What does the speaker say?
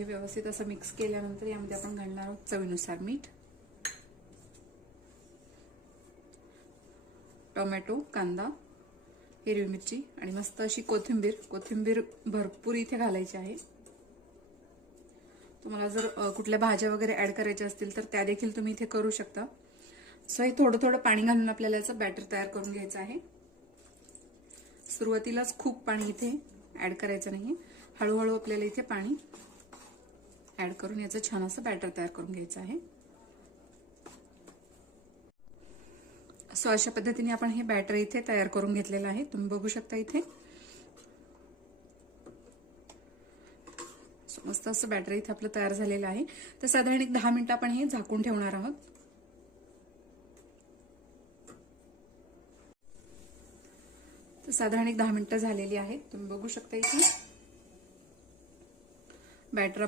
व्यवस्थित असं मिक्स केल्यानंतर यामध्ये आपण घालणार आहोत चवीनुसार मीठ, टोमॅटो, कांदा, हिरवी मिरची आणि मस्त अशी कोथिंबीर भरपूर इथे घालायची आहे। तुम्हाला जर कुठल्या भाज्या वगैरे ऍड करायच्या असतील तर त्या देखील तुम्ही इथे करू शकता। सो हे थोडं थोडं पाणी घालून आपल्याला याचं बॅटर तयार करून घ्यायचं आहे। सुरुवातीलाच खूप पाणी इथे ऍड करायचं नाही, हळूहळू आपल्याला इथे पाणी ऍड करून याचं छान असं बॅटर तयार करून घ्यायचं आहे। सो अशा पद्धतीने आपण हे बॅटर इथे तयार करून घेतलेलं आहे, तुम्ही बघू शकता इथे। मस्त असं बॅटर इथे आपलं तयार झालेलं आहे। तर साधारण 10 मिनिटं आपण हे झाकून ठेवणार आहोत। तर साधारण 10 मिनिटं झालेली आहेत, तुम्ही बघू शकता इथे बॅटर